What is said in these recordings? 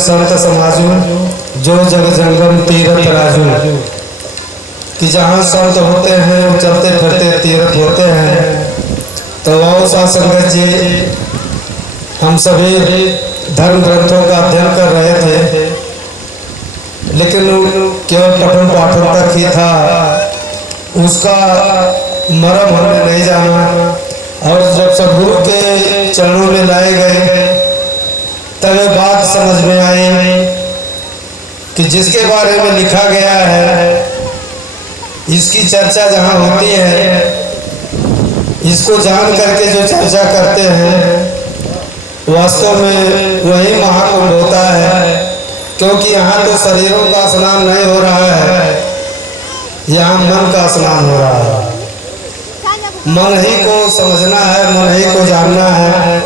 संत समाजू जो जग जंगम तीरथ राजू, कि जहाँ संत होते हैं चलते फिरते तीर्थ होते हैं। तो वो साथ संगत जी हम सभी धर्म ग्रंथों का अध्ययन कर रहे थे, लेकिन केवल पठन पाठन तक ही था, उसका मर्म हमने नहीं जाना। और जब सदगुरु के चरणों में लाए गए तब ये बात समझ में आई कि जिसके बारे में लिखा गया है, इसकी चर्चा जहाँ होती है, इसको जान करके जो चर्चा करते हैं, वास्तव में वही महाकुंभ होता है। क्योंकि यहाँ तो शरीरों का स्नान नहीं हो रहा है, यहाँ मन का स्नान हो रहा है। मन ही को समझना है, मन ही को जानना है,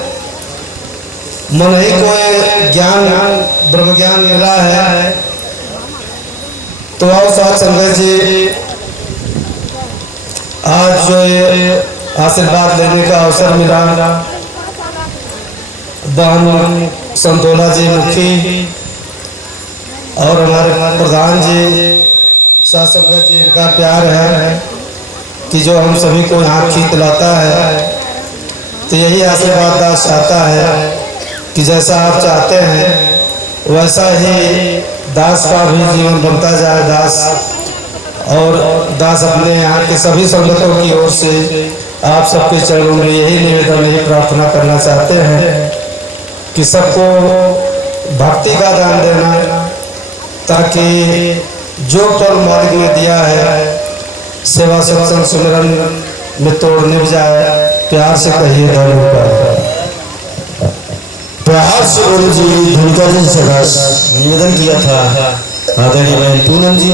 मन ही को ज्ञान ब्रह्म ज्ञान मिला है। तो आओ साथ संगत जी, आज जो ये आशीर्वाद लेने का अवसर मिला, बहन संतोला जी मुखी और हमारे प्रधान जी साथ संगत जी, इनका प्यार है कि जो हम सभी को यहाँ खींच लाता है। तो यही आशीर्वाद दास चाहता है कि जैसा आप चाहते हैं वैसा ही दास का भी जीवन बनता जाए। दास और दास अपने यहाँ के सभी संगतों की ओर से आप सबके चरणों में यही निवेदन, यही प्रार्थना करना चाहते हैं कि सबको भक्ति का दान देना, ताकि जो फल मार्ग में दिया है सेवा सत्संग सुमिरन में तोड़ निभ जाए। प्यार से कहिए धन ऊपर। प्रहार से बोले जी, धनिका जी से निवेदन किया था आदरणीय बहन पूनम जी,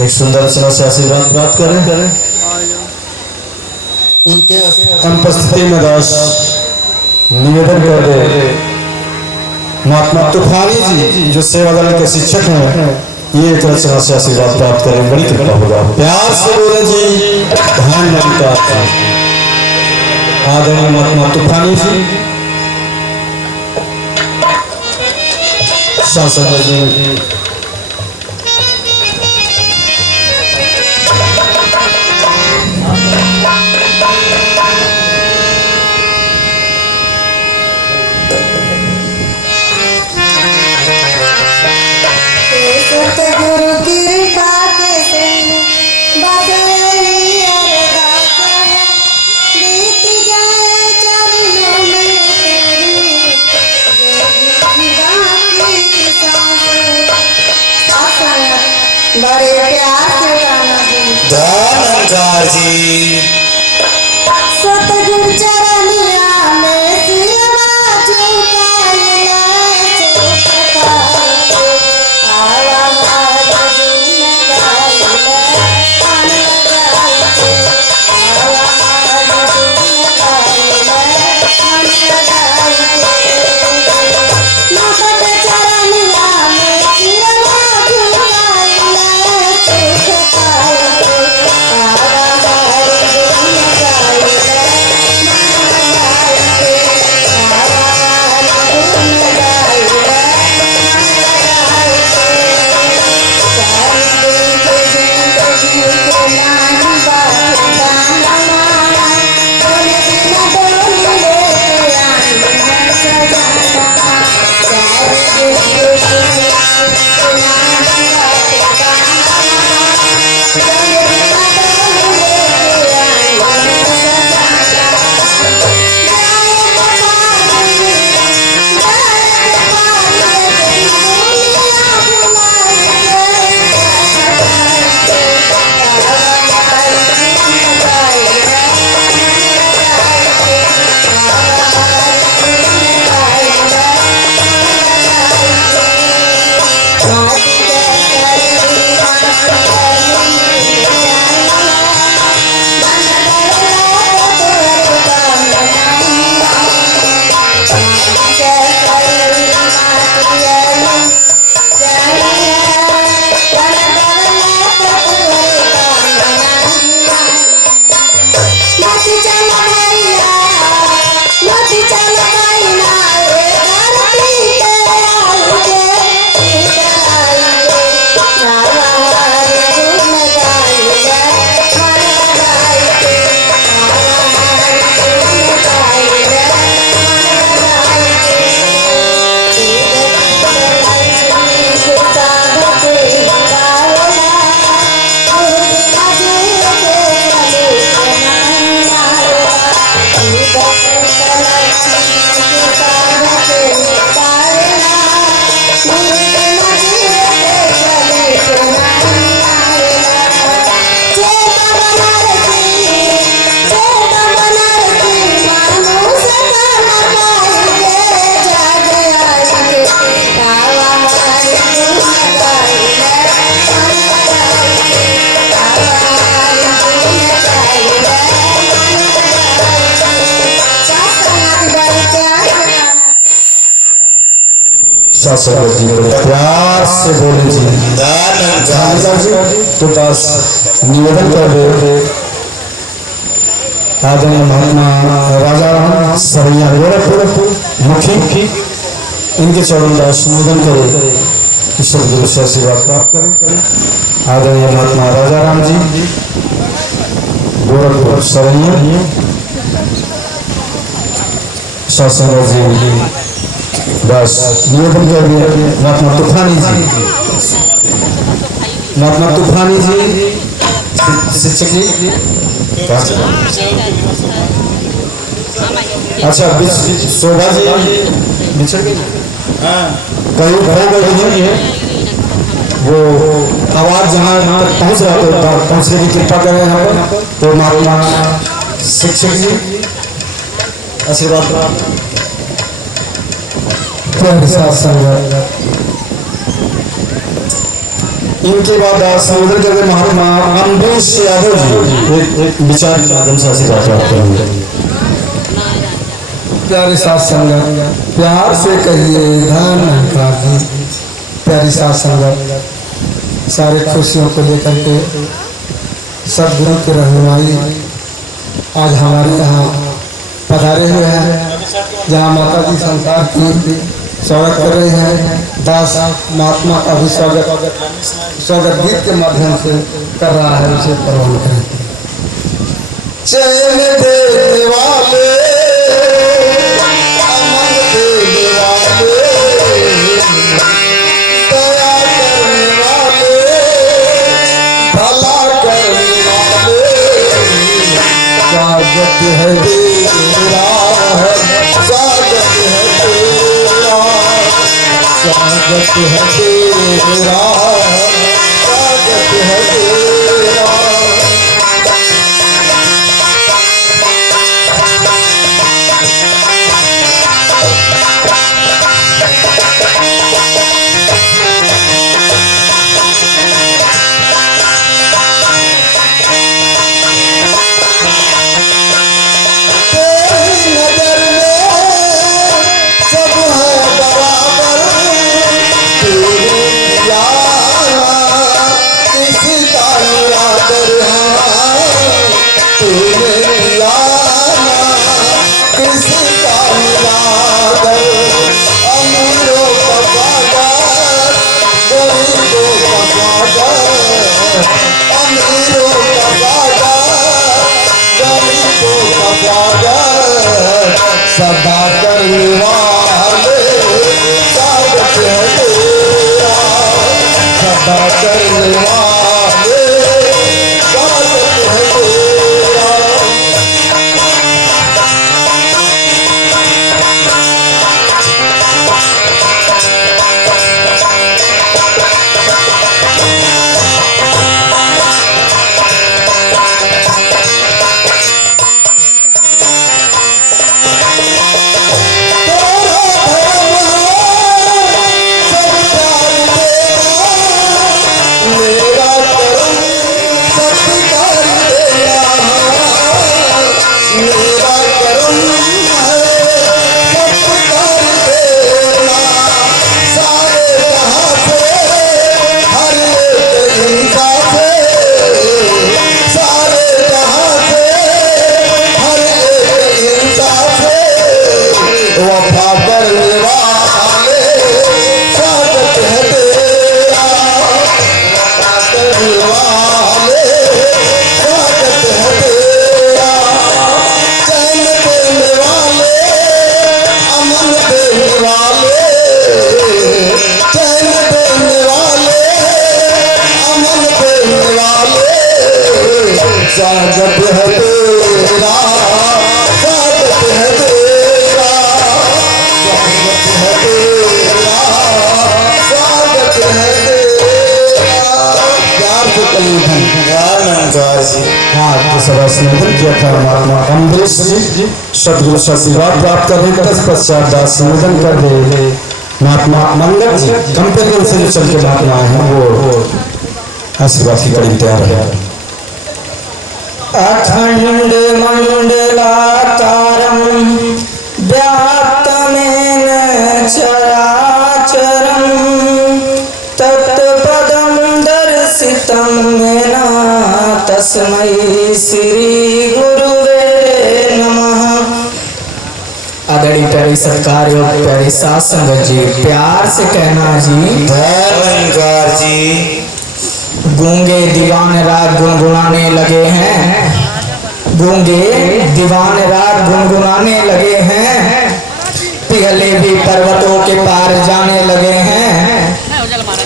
एक सुंदर सेवा से आशीर्वाद प्राप्त करें। उनके अनुपस्थिति में दास निवेदन कर दे महात्मा तूफानी जी जो सेवा दल के शिक्षक हैं, ये एक रचना से आशीर्वाद प्राप्त करें, बड़ी कृपा होगा। प्यार से बोले जी, ध्यान का आदरणीय महात्मा तूफानी जी शासन जी सतगुरु कृपा के संग बदली अरदास है, बीत जाए चरणों में तेरी बाकी सांस। बड़े प्यार से गाना जी सतगुरु चरनिया में सिवा झुकाइला चुकता शासक जी बड़े प्यार से बोले जी तो बस निवेदन कर रहे आदरणीय महात्मा राजा राम सरैया गोरखपुर मुखी इनके चरण दास निवेदन करे कि सदगुरु से आशीर्वाद प्राप्त करें। आदरणीय महात्मा राजा राम जी गोरखपुर सरैया शासन जी बस निवेदन कर दिया। महात्मा तूफानी जी शिक्षक जी अच्छा शोभा जी बिछड़ गई कहीं गई है वो आवाज जहाँ तक पहुँच रहा तो पहुँचने की कृपा करें यहाँ पर। तो महात्मा शिक्षक जी आशीर्वाद इनके बाद संबोधन करके महात्मा अम्बरीश यादव जी एक विचार के माध्यम से आशीर्वाद प्राप्त करेंगे। प्यारे साथ संगत प्यार से कहिए धन अहंकार जी। प्यारी साथ संगत सारे खुशियों को लेकर के सदगुरु के रहनुमाई आज हमारे यहाँ पधारे हुए हैं, जहाँ माता जी संसार की स्वागत कर रहे हैं। दास महात्मा का भी स्वागत गीत के माध्यम से कर रहा है, उसे प्रवान करें। चैन देने वाले अमन देने वाले दया करने वाले भला करने वाले स्वागत है तेरा स्वागत है तेरा स्वागत है तेरा स्वागत है तेरा। सदा करने वाले स्वागत है तेरा सदा करने वाले स्वागत है तेरा। स्वागत है तेरा स्वागत है तेरा स्वागत है तेरा स्वागत है तेरा। प्यार से हाँ तो सभा संबोधन किया था महात्मा अम्बरीश जी सदगुरु से आशीर्वाद प्राप्त करने का पश्चात दास संबोधन कर दे। महात्मा मंगल जी कंपेनियन से जो चल के महात्मा है वो आशीर्वाद की कड़ी तैयार है। अखंड मंडलाकारं व्याप्तमेन चराचरम् तस्मै श्री गुरुवे नमः। आदरणीय प्यारे सत्कार योग प्यारे साथ संगत जी, प्यार से कहना जी धर्मकार जी। गूंगे दीवान राग गुनगुनाने लगे हैं, गूंगे दीवान राग गुनगुनाने लगे हैं, पिघले भी पर्वतों के पार जाने लगे हैं।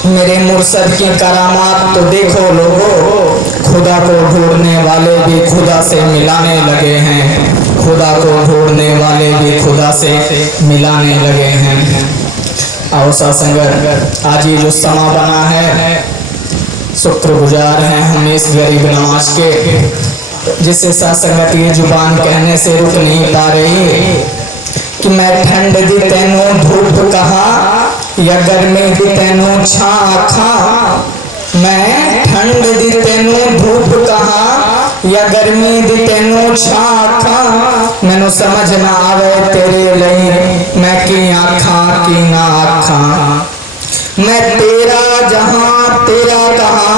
मेरे मुर्शद की करामात तो देखो लोगों, खुदा को ढूंढने वाले भी खुदा से मिलाने लगे हैं, खुदा को ढूंढने वाले भी खुदा से मिलाने लगे हैं। आओ सत्संगत, आज ये जो समा बना है, शुक्रगुजार हैं हम इस गरीब नवाज के, जिससे सत्संगत ये जुबान कहने से रुक नहीं पा रही कि मैं ठंड दी तेनू धूप कहा या गर्मी दी तेनू छा आखा। मैं ठंड दी तेनू धूप कहा या गर्मी दी तेनू छा आखा। मैनू समझ ना आवे तेरे लिए मैं की आखा की ना आखा। मैं तेरा जहां तेरा कहा,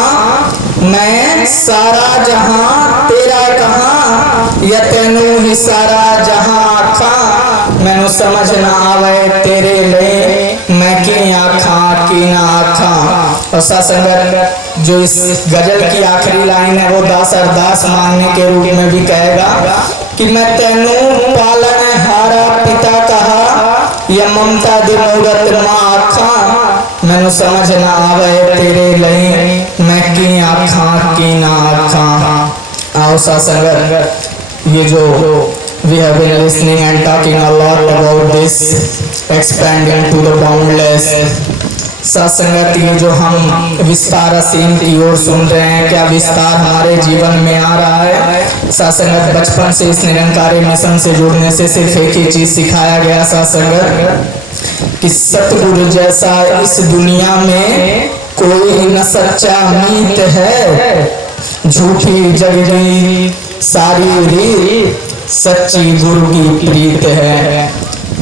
मैं सारा जहां तेरा कहा या तेनू ही सारा जहां आखा। मैनू समझ ना आवे तेरे लिए मैं की आखा की ना आखा। और सत्संगत जो इस गजल की आखिरी लाइन है वो दास अरदास मांगने के रूप में भी कहेगा कि मैं तेनू पालन हारा पिता कहा या ममता दी मूरत मां आखा। मैनू समझ ना आवे तेरे लिए मैं की आखा की ना आखा। आओ सत्संगत, ये जो we have been listening and talking a lot about this expanding to the boundless। सत्संगत, ये जो हम विस्तार असीम की ओर सुन रहे हैं, क्या विस्तार हमारे जीवन में आ रहा है? सत्संगत, बचपन से इस निरंकारी मिशन से जुड़ने से सिर्फ एक ही चीज सिखाया गया सत्संगत कि सतगुरु जैसा इस दुनिया में कोई न सच्चा मीत है। झूठी जगरी सारी रीत सच्ची गुरु की प्रीत है।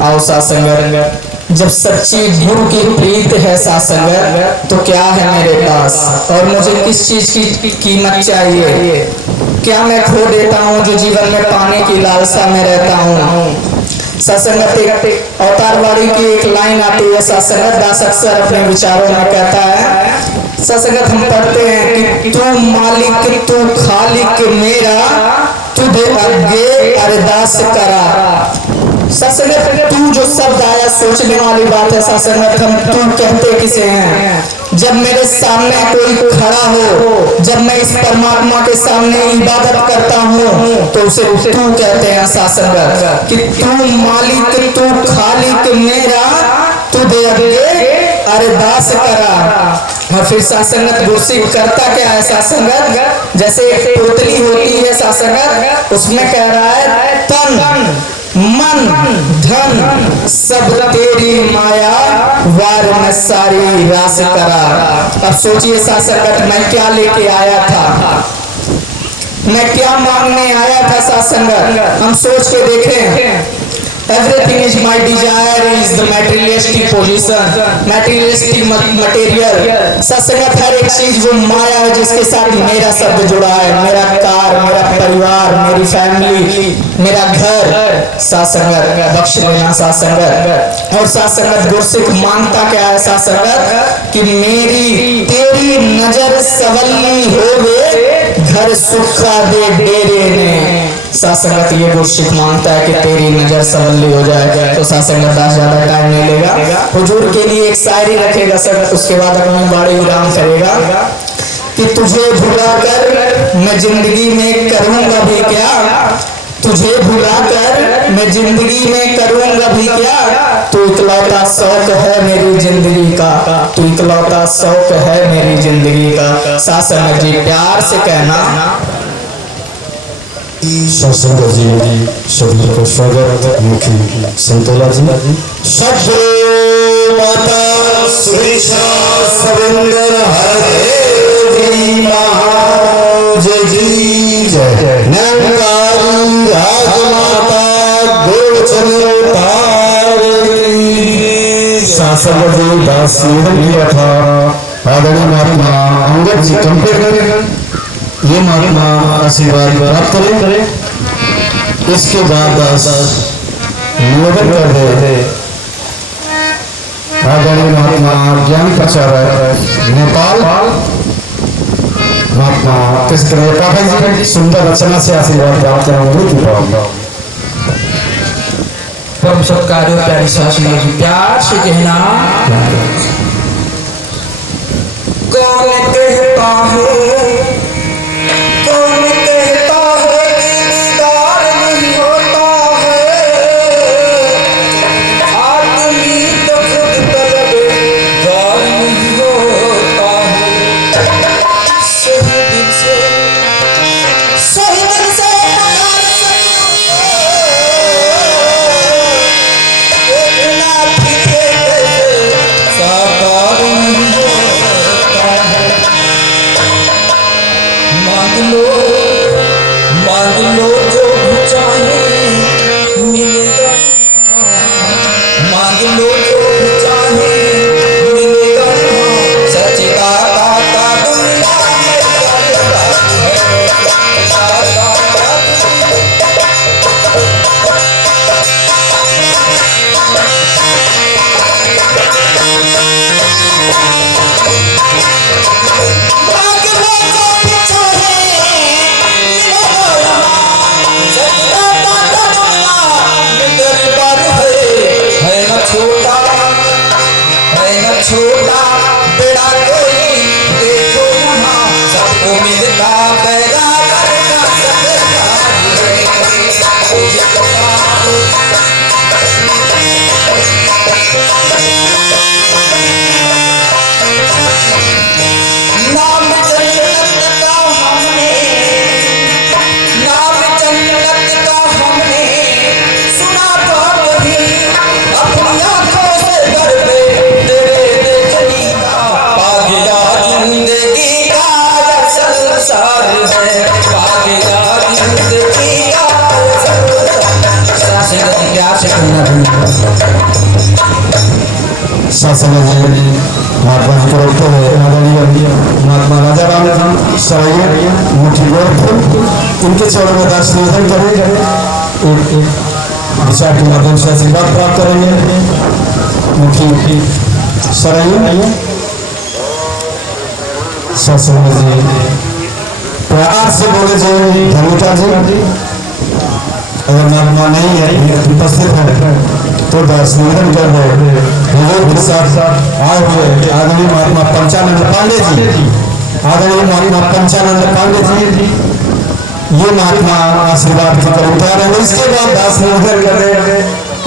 आओ सत्संगत, जब सच्ची गुरु की प्रीत है सत्संगत, तो क्या है मेरे पास और मुझे किस चीज की कीमत चाहिए? क्या मैं खो देता हूँ जो जीवन में पाने की लालसा में रहता हूँ? सत्संगत, एक अवतारवाड़ी की एक लाइन आती है सत्संगत, दास अक्सर अपने विचारों में कहता है सत्संगत, हम पढ़ते हैं कि तू मालिक तू खालिक मेरा तुझे अगे अरदास करा। सत्संगत, तू जो शब्द आया सोचने वाली बात है सत्संगत। हम तू कहते किसे हैं? जब मेरे सामने कोई खड़ा हो, जब मैं इस परमात्मा के सामने इबादत करता हूँ तो उसे तू कहते हैं सत्संगत कि तू मालिक तू खालिक मेरा तुझे अगे अरदास करा। और फिर सत्संगत गुरसिक करता क्या है सत्संगत? जैसे एक पुतली होती है सत्संगत, उसमें कह रहा है तन मन धन सब तेरी माया वार में सारी रास करा। अब सोचिए सत्संगत, मैं क्या लेके आया था, मैं क्या मांगने आया था सत्संगत? हम सोच के देखें। Everything is my desire is the materialistic position, materialistic material। सत्संगत, हर एक चीज वो माया है जिसके साथ मेरा शब्द जुड़ा है, मेरा कार, मेरा परिवार, मेरी फैमिली, मेरा घर। सत्संगत, बख्श लेना सत्संगत। और सत्संगत गुरसिक मांगता क्या है सत्संगत कि मेरी तेरी नजर सवली होवे घर सुखा दे डेरे ने। सत्संगत, ये गुरसिक मांगता है कि तेरी नजर सवली हो जाए। तो सत्संगत दास ज्यादा टाइम नहीं लेगा, हुजूर के लिए एक शायरी रखेगा सर, उसके बाद अपना बड़े विराम करेगा कि तुझे भुलाकर मैं जिंदगी में करूंगा भी क्या, तुझे भुलाकर मैं जिंदगी में करूंगा भी क्या। तू इकलौता शौक है मेरी जिंदगी का, तू इकलौता शौक है मेरी जिंदगी का। सत्संगत जी, प्यार से कहना सत्संगत जी सभी को स्वागत। मुखी संतोला जी। सभ्यो माता सुरेशा सविंदर हरे जय जी जय। नंदकारी राजमाता गोचर शासन जी दास निधन किया था। आदरणीय महात्मा अंगद जी कंपेयर ये महात्मा आशीर्वाद प्राप्त करें। इसके बाद निवेदन कर रहे आदरणीय महात्मा ज्ञान प्रचारक नेपाल महात्मा कृष्ण पाठक जी सुंदर रचना से आशीर्वाद प्राप्त करेंगे। परम सत्कार्य प्यारी शास्त्री जी प्यार से कहना, कौन कहता है कि दीदार नहीं होता है, आदमी तो खुद तलबगार नहीं होता है। सही दिल से साकार नहीं होता है। मांग लो जो भी चाहे मिलेगा, मांग लो जो भी चाहे मिलेगा। सच्चिदाता का दुनिया में चलता है, छोटा बड़ा कोई देखो यहाँ सबको मिलता बराबर का नाम जन्नत का हमने सुना तो कभी अपनी आंखों से घर पे जिंदगी का संसार है, पागला जिंदगी का शासन महात्मा जी को रोकते हुए महात्मा राजा राम सराय मुठी गोरखपुर इनके चरणों में दास निवेदन करेंगे। विचार के माध्यम से आशीर्वाद प्राप्त करेंगे। मुठी सराय शासन जी प्यार से बोले जी धनुटा जी, अगर महात्मा नहीं है उपस्थित है तो दास निवेदन कर रहे हुजूर के साथ आए हुए आदरणीय महात्मा पंचानंद पांडे जी, आदरणीय महात्मा पंचानंद पांडे जी ये महात्मा आशीर्वाद की तरफ उतार रहे। इसके बाद दास निवेदन कर रहे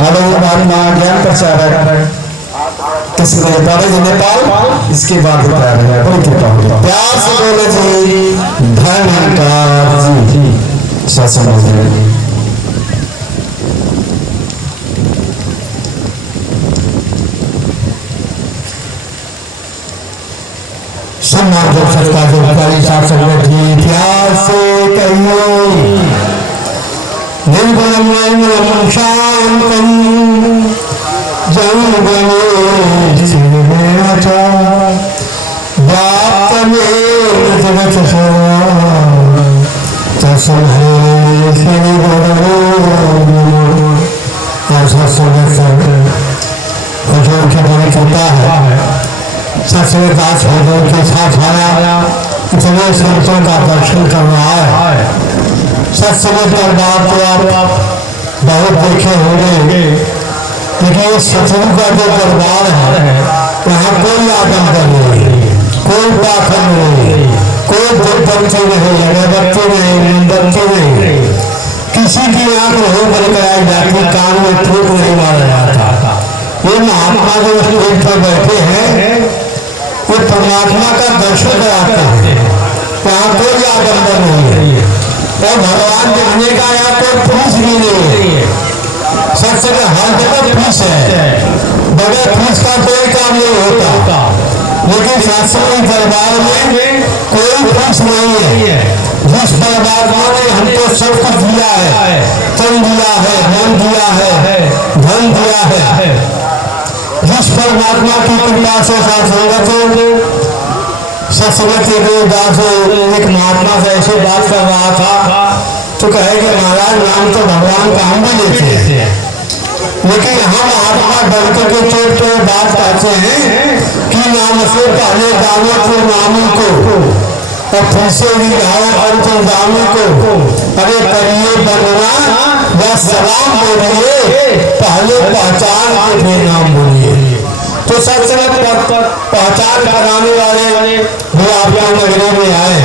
आदरणीय महात्मा ज्ञान प्रचारक कृष्ण जी नेपाल, इसके बाद उतार रहे हैं। बड़ी कृपा होगी, प्यार से बोले जी धन्यवाद जी। शासन सम्मान जो सत्ता जो हमारी शासन जी प्यार से कहिए निर्गुणम शांतम जंगमे व्याप्त में जगत तस्मै श्री गुरवे ऐसा हुजूर की बड़ी कृपा है। सचमुच दास हुजूर के साथ आया, इतने संतों का दर्शन करना है। सचमुच दरबार तो आप बहुत देखे होंगे, लेकिन सचमुच का जो दरबार है वहाँ कोई आडंबर नहीं, कोई पाखंड नहीं, कोई दुर्बत्ती नहीं, अगरबत्ती नहीं, मोमबत्ती नहीं, किसी की आंख नहीं बंद कराई जाती, कान में थूक नहीं मारा जाता। ये महात्मा जो स्टेज पर बैठे हैं वो परमात्मा का दर्शन कराते हैं, वहाँ कोई आडंबर नहीं है और भगवान देखने का यहाँ कोई फीस भी नहीं है। सब जगह हर जगह फीस है, बगैर फीस का कोई काम नहीं होता, लेकिन शास्त्रीय दरबार में कोई फीस नहीं है। जिस परमात्मा ने हमको सब कुछ दिया है, तन दिया है, मन दिया है, धन दिया है, जिस परमात्मा की कृपा से साथ संगत सब समझते एक महात्मा से ऐसे बात कर रहा था तो कहे कि महाराज नाम तो भगवान का हम भी लेते हैं, लेकिन हम महात्मा डरते के चोट पे बात कहते हैं कि नाम से पहले दानों को नामों को और फिर से भी अंतिम दानों को अरे करिए बनना या सलाम बोलिए, पहले पहचान के फिर नाम बोलिए। तो सबसे पहचान कराने वाले भी आपके नगरी में आए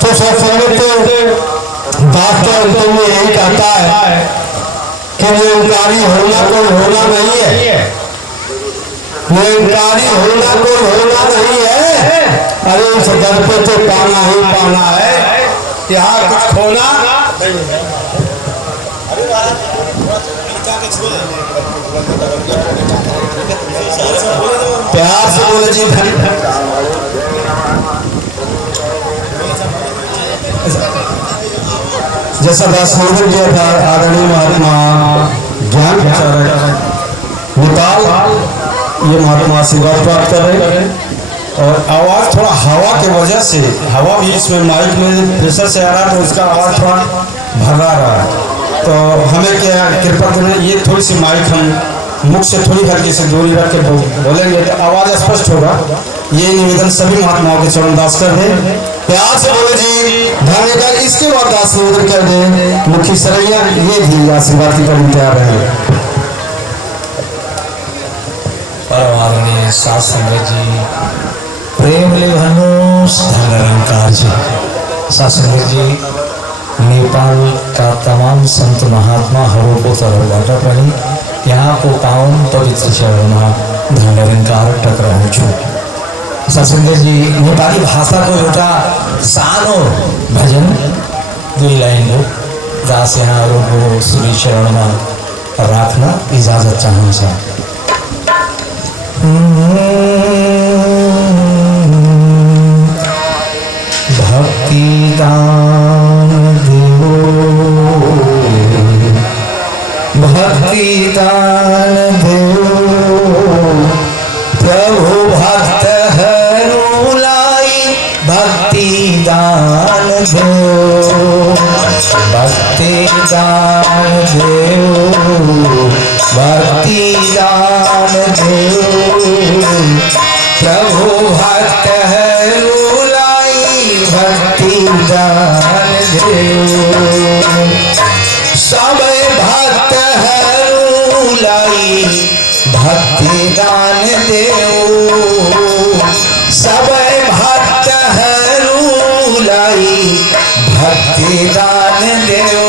तो सब बात तो अंतिम में यही कहता है कि निरंकारी होना कोई होना नहीं है, निरंकारी होना कोई होना नहीं है। अरे उस दर पे तो पाना ही पाना है, यहाँ कुछ खोना प्यार से बोले जी। जैसा दासनगर जी था आदरणीय महात्मा ज्ञान नेपाल, ये महात्मा आशीर्वाद प्राप्त कर रहे हैं और आवाज़ थोड़ा हवा के वजह से, हवा भी इसमें माइक में प्रेशर से आ रहा है तो उसका आवाज़ थोड़ा भगा रहा है, तो हमें क्या कृपा करें ये थोड़ी सी माइक हम मुख से थोड़ी हल्की से दूरी रख के बोलेंगे तो आवाज़ स्पष्ट होगा। ये निवेदन सभी महात्माओं के चरण दास कर दे, प्यार से बोले जी धन्यवाद। इसके बाद दास निवेदन कर दे मुखी सरैया, ये भी आशीर्वाद की कड़ी तैयार है। परमाननीय साथ संगत जी, प्रेम ले धनुष धनरंकार जी, साथ संगत जी, नेपाल का तमाम संत महात्मा हरो को तरह प्रणी यहाँ को पावन पवित्र चरणमा धनरंकार टकराउँ छु। सत्संगत जी, नेपाली भाषा को एउटा सानो भजन 2 लाइन हो दास यहाँहरूको श्री चरणमा राख्न इजाजत चाहन्छ। भक्ति दान देवो, भक्ति दान देवो, प्रभु भक्त हनुलाई भक्ति दान दो, भक्ति दान दो, भक्ति दान दो, प्रभु भक्त हनुलाई भक्ति दान दो, सब भक्त हनुलाई भक्ति दान देओ, सब भक्त हनुलाई भक्ति दान देओ,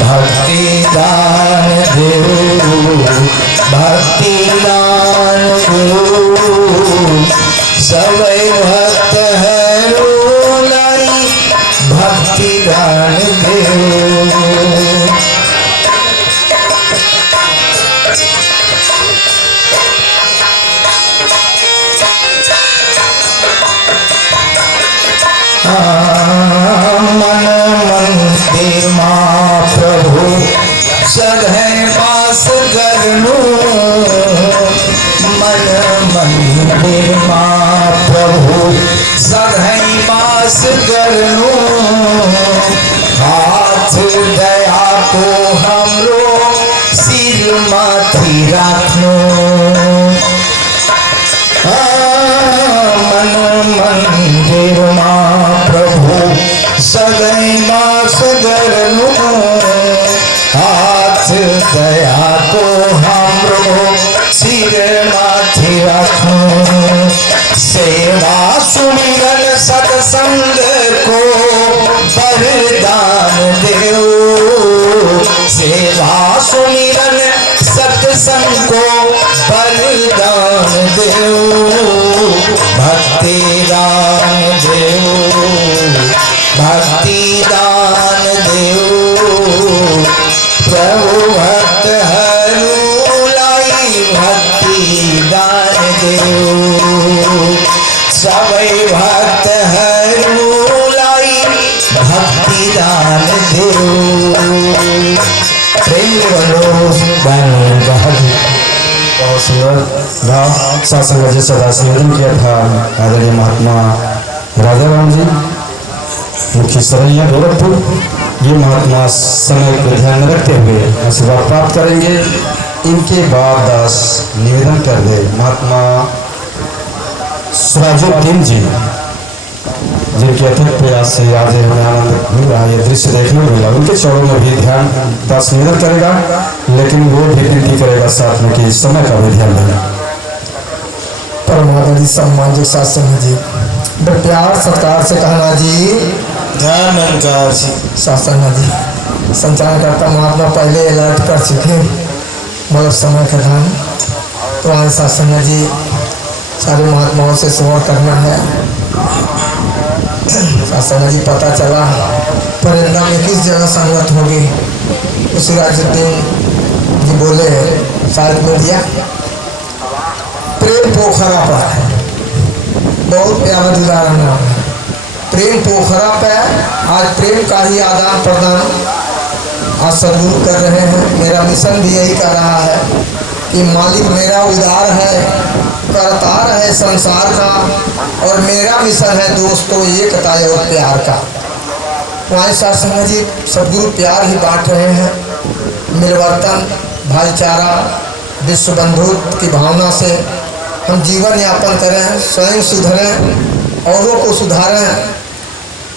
भक्ति दान देओ, भक्ति दान देओ, सब भक्त हनुलाई भक्ति दान देओ। मन मंदिर माँ प्रभु सधै पास करनु, मन मंदिर माँ प्रभु सधै पास करनु, हाथ दया को हमरो सिर माथि राख्नु, मन मंदिर माँ प्रभु सदै मास करनु, हाथ दया को हमरो सिर माथि राख्नु, सेवा सुमिरन सत्संग को वरदान देओ, सेवा सुमिरन सत्संग को वरदान देओ, भक्ति दान देओ, भक्ति दान देओ, प्रभु भक्त हनुलाई भक्ति दान देओ, सबै भक्त हनुलाई भक्ति दान देओ। प्रेम बोलो बहुत सुंदर। शासन जी सदास निवेदन किया था आदरणीय महात्मा राजा राम जी मुखी सरैया गोरखपुर, ये महात्मा समय को ध्यान में रखते हुए आशीर्वाद प्राप्त करेंगे। इनके बाद दास निवेदन कर दे महात्मा सुराजुद्दीन जी, जिनके अथक प्रयास से आज हमें आनंद मिल रहा है, ये दृश्य देखने को मिला। उनके चरणों में भी ध्यान दास निवेदन करेगा, लेकिन वो भी विनती करेगा साथ में कि समय का भी ध्यान देना। परमात्मा जी सम्मान जी शासन जी बड़े प्यार सत्कार से कहना जी ध्यान अलंकार जी शासन जी संचालन करता महात्मा पहले अलर्ट कर चुके मतलब समय का ध्यान, तो आज शासन जी सारे महात्माओं से स्मरण करना है। शासन जी पता चला परिंदा में किस जगह संगत होगी, तो सिराजुद्दीन जी बोले शायद मिल दिया प्रेम पोखरा पर, बहुत प्यारा उदाहरण है प्रेम पोखरा पर। आज प्रेम का ही आदान प्रदान आज सदगुरु कर रहे हैं। मेरा मिशन भी यही कर रहा है कि मालिक मेरा उदार है, करतार है संसार का, और मेरा मिशन है दोस्तों एकता और प्यार का। वहाँ शासन जी सदगुरु प्यार ही बांट रहे हैं, मिलवर्तन भाईचारा विश्व बंधुत्व की भावना से हम जीवन यापन करें, स्वयं सुधरें, औरों को सुधारें।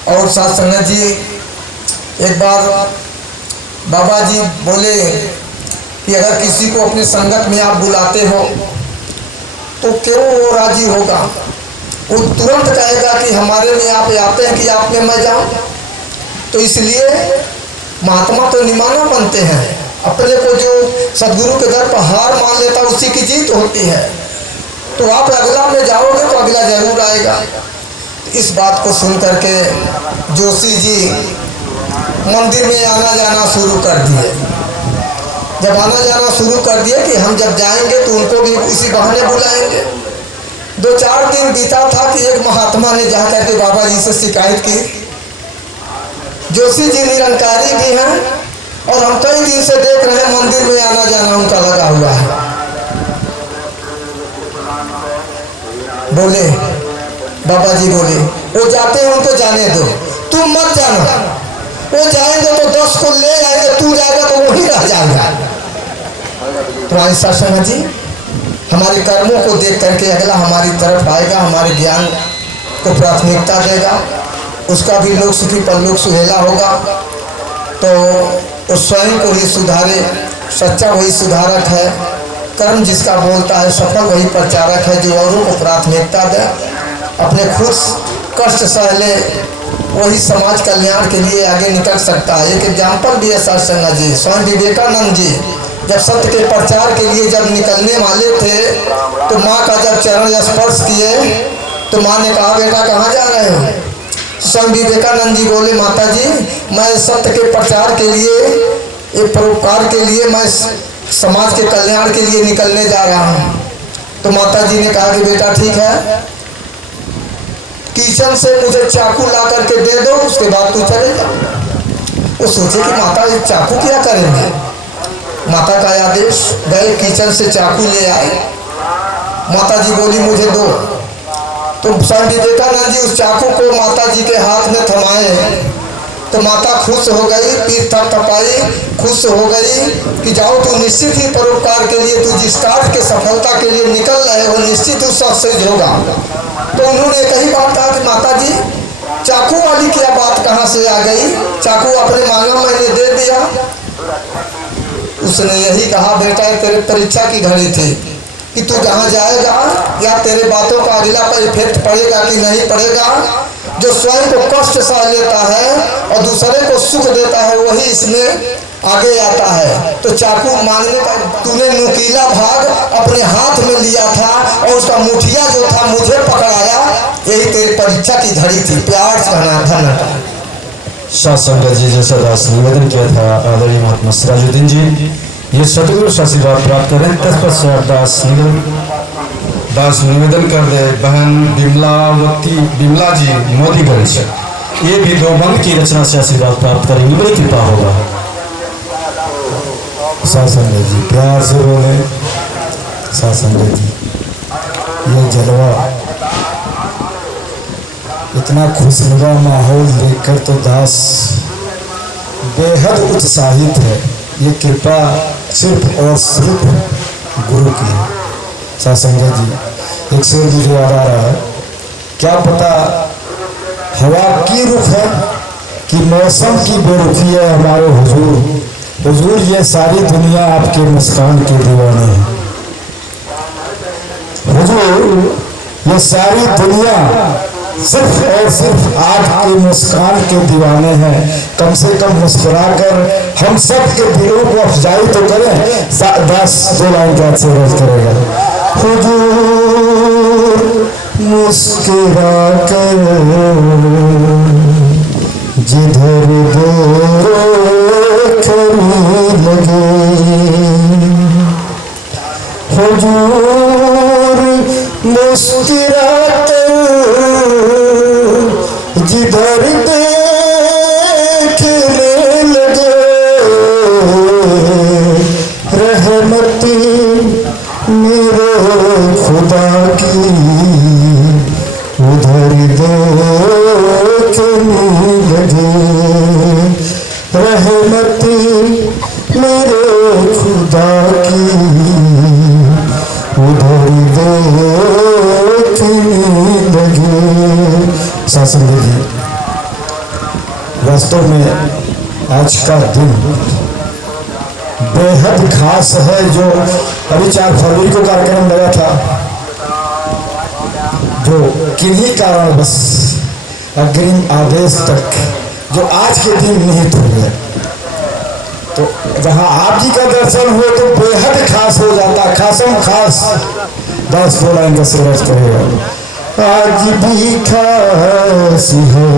और साथ संगत जी एक बार बाबा जी बोले कि अगर किसी को अपनी संगत में आप बुलाते हो तो क्यों वो राजी होगा, वो तुरंत कहेगा कि हमारे में आप आते हैं कि आप में मैं जाऊं। तो इसलिए महात्मा तो निमाना बनते हैं, अपने को जो सदगुरु के दर पर हार मान लेता उसी की जीत होती है। तो आप अगला में जाओगे तो अगला जरूर आएगा। इस बात को सुन करके जोशी जी मंदिर में आना जाना शुरू कर दिए। जब आना जाना शुरू कर दिए कि हम जब जाएंगे तो उनको भी उसी बहाने बुलाएंगे। 2-4 दिन बीता था कि एक महात्मा ने जाकर के बाबा जी से शिकायत की, जोशी जी निरंकारी भी हैं और हम कई दिन से देख रहे हैं मंदिर में आना जाना उनका लगा हुआ है। बोले बाबा जी बोले वो जाते हैं उनको जाने दो, तुम मत जाना, वो जाएंगे तो 10 को ले आएंगे, तू जाएगा तो वही रह जाएगा। तो आज शासन जी हमारे कर्मों को देख करके अगला हमारी तरफ आएगा, हमारे ज्ञान को प्राथमिकता देगा, उसका भी लोक सुखी परलोक सुहेला होगा। तो वो स्वयं को ही सुधारे, सच्चा वही सुधारक है, कर्म जिसका बोलता है सफल वही प्रचारक है, जो औरों को प्राथमिकता दे, अपने खुद कष्ट सह ले, वही समाज कल्याण के लिए आगे निकल सकता है। एक एग्जाम्पल भी है सत्संग जी, स्वामी विवेकानंद जी जब सत्य के प्रचार के लिए जब निकलने वाले थे तो माँ का जब चरण स्पर्श किए तो माँ ने कहा बेटा कहाँ जा रहे हो। स्वामी विवेकानंद जी बोले माता जी मैं सत्य के प्रचार के लिए, एक परोपकार के लिए, मैं समाज के कल्याण के लिए निकलने जा रहा हूँ। तो माता जी ने कहा कि बेटा ठीक है, किचन से मुझे चाकू ला करके दे दो, उसके बाद तू चले जा। वो सोचे कि माता ये चाकू क्या करेंगे, माता का आदेश, गए किचन से चाकू ले आए। माता जी बोली मुझे दो। तो स्वामी विवेकानंद जी उस चाकू को माता जी के हाथ में थमाए तो माता खुश हो गई, पीठ थपथपाई, खुश हो गई कि जाओ तू निश्चित ही परोपकार के लिए, तू जिस कार्य के सफलता के लिए निकल रहे हो निश्चित उस सक्सेस होगा। तो उन्होंने कही बात कहा कि माता जी चाकू वाली क्या बात कहाँ से आ गई, चाकू अपने मांगा मैंने दे दिया। उसने यही कहा बेटा तेरे परीक्षा की घड़ी थी कि तू जहाँ जाएगा या तेरे बातों का अगला पर इफेक्ट पड़ेगा कि नहीं पड़ेगा। जो स्वयं को कष्ट सह लेता है और दूसरे को सुख देता है वही इसमें आगे आता है। तो चाकू मांगने का तूने नुकीला भाग अपने हाथ में लिया था और उसका मुठिया जो था मुझे पकड़ाया, यही तेरी परीक्षा की घड़ी थी। प्यार से कहना धन्यवाद। शासन जी जैसा दास निवेदन किया था आदरणीय महात्मा सिराजुद्दीन जी, ये सतगुरु से आशीर्वाद प्राप्त करें। तत्पश्चात दास निवेदन कर दे बहन बिमला जी मोदीगंज, ये भी 2 बंद की रचना से आशीर्वाद प्राप्त करेंगे, बड़ी कृपा होगा। शासन जी प्यार से बोले शासन जी ये जलवा, इतना खुशनुमा माहौल देखकर तो दास बेहद उत्साहित है। ये कृपा सिर्फ और सिर्फ गुरु की है। साथ संगत जी, एक शेर मुझे याद आ रहा है, क्या पता हवा की रुख है कि मौसम की बेरुखी है हमारे हुजूर। हुजूर ये सारी दुनिया आपके मुस्कान के दीवाने हैं। हुजूर ये सारी दुनिया सिर्फ और सिर्फ आपके मुस्कान के दीवाने हैं। कम से कम मुस्कुराकर हम सब के दिलों को अफजाई तो करें। 10 लाइन का शेर करेगा। हुजूर मुस्कुरा कर जिधर देखने लगे, हुजूर मुस्कुरा कर जिधर देखने लगे, रहमती मेरे खुदा की उधर देखने लगे, रहमती मेरे खुदा की उधर देखने लगे। शासन जी, वास्तव में आज का दिन बेहद खास है। जो अभी 4 फरवरी को कार्यक्रम लगा था, जो किन्हीं कारण बस अग्रिम आदेश तक जो आज के दिन निहित हो गया, तो जहां आप जी का दर्शन हुए तो बेहद खास हो जाता, खासम खास। 10 लाइन का शेर करेगा। आज भी खास है,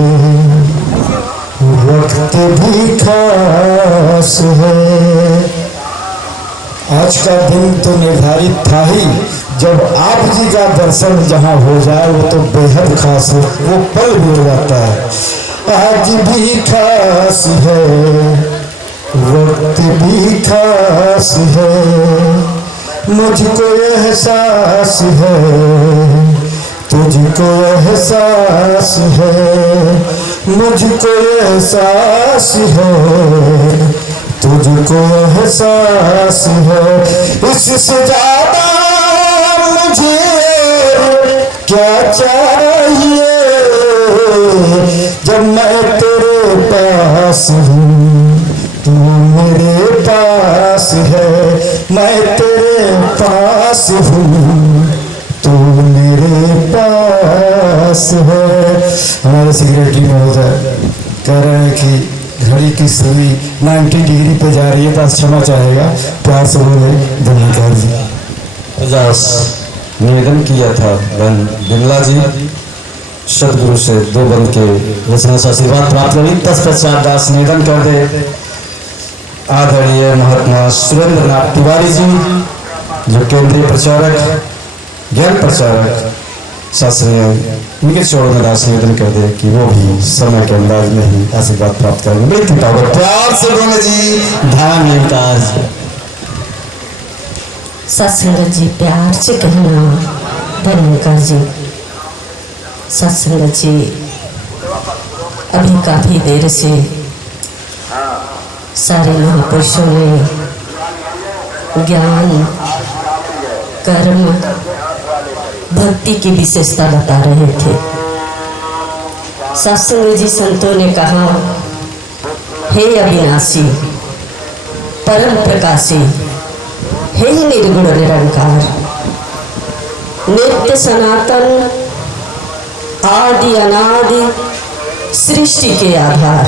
वक्त भी खास है। आज का दिन तो निर्धारित था ही, जब आप जी का दर्शन जहाँ हो जाए वो तो बेहद खास है, वो पल भी हो जाता है। आज भी खास है, वक्त भी खास है, मुझको एहसास है, तुझको एहसास है, मुझको एहसास है, तुझको एहसास है। इससे ज्यादा मुझे क्या चाहिए, जब मैं तेरे पास हूँ तू मेरे पास है, मैं तेरे पास हूँ तू मेरे पास है। हमारे सेक्रेटरी महोदय कह रहे हैं कि घड़ी की सुई 90 डिग्री पे जा रही है, बस क्षमा चाहेगा, प्यार से बोले धन्यवाद जी। निवेदन किया था बिमला जी सदगुरु से 2 बंद के रचना से आशीर्वाद प्राप्त करी। तत्पश्चात दास निवेदन कर दे आदरणीय महात्मा सुरेंद्र नाथ तिवारी जी, जो केंद्रीय प्रचारक ज्ञान प्रचारक शास्त्रीय, उनके चौड़ों में दास निवेदन कर दे कि वो भी समय के अंदाज में ही आशीर्वाद प्राप्त करेंगे। बड़ी प्यार से बोले जी, धन्यवाद। सत्संगत जी, प्यार से कहना धन्यवाद जी। सत्संगत जी, अभी काफी देर से सारे महापुरुषों ने ज्ञान, कर्म, भक्ति की विशेषता बता रहे थे। सत्संग जी संतों ने कहा, हे अविनाशी, परम प्रकाशी, हे निर्गुण निरंकार, नित्य सनातन, आदि अनादि, सृष्टि के आधार,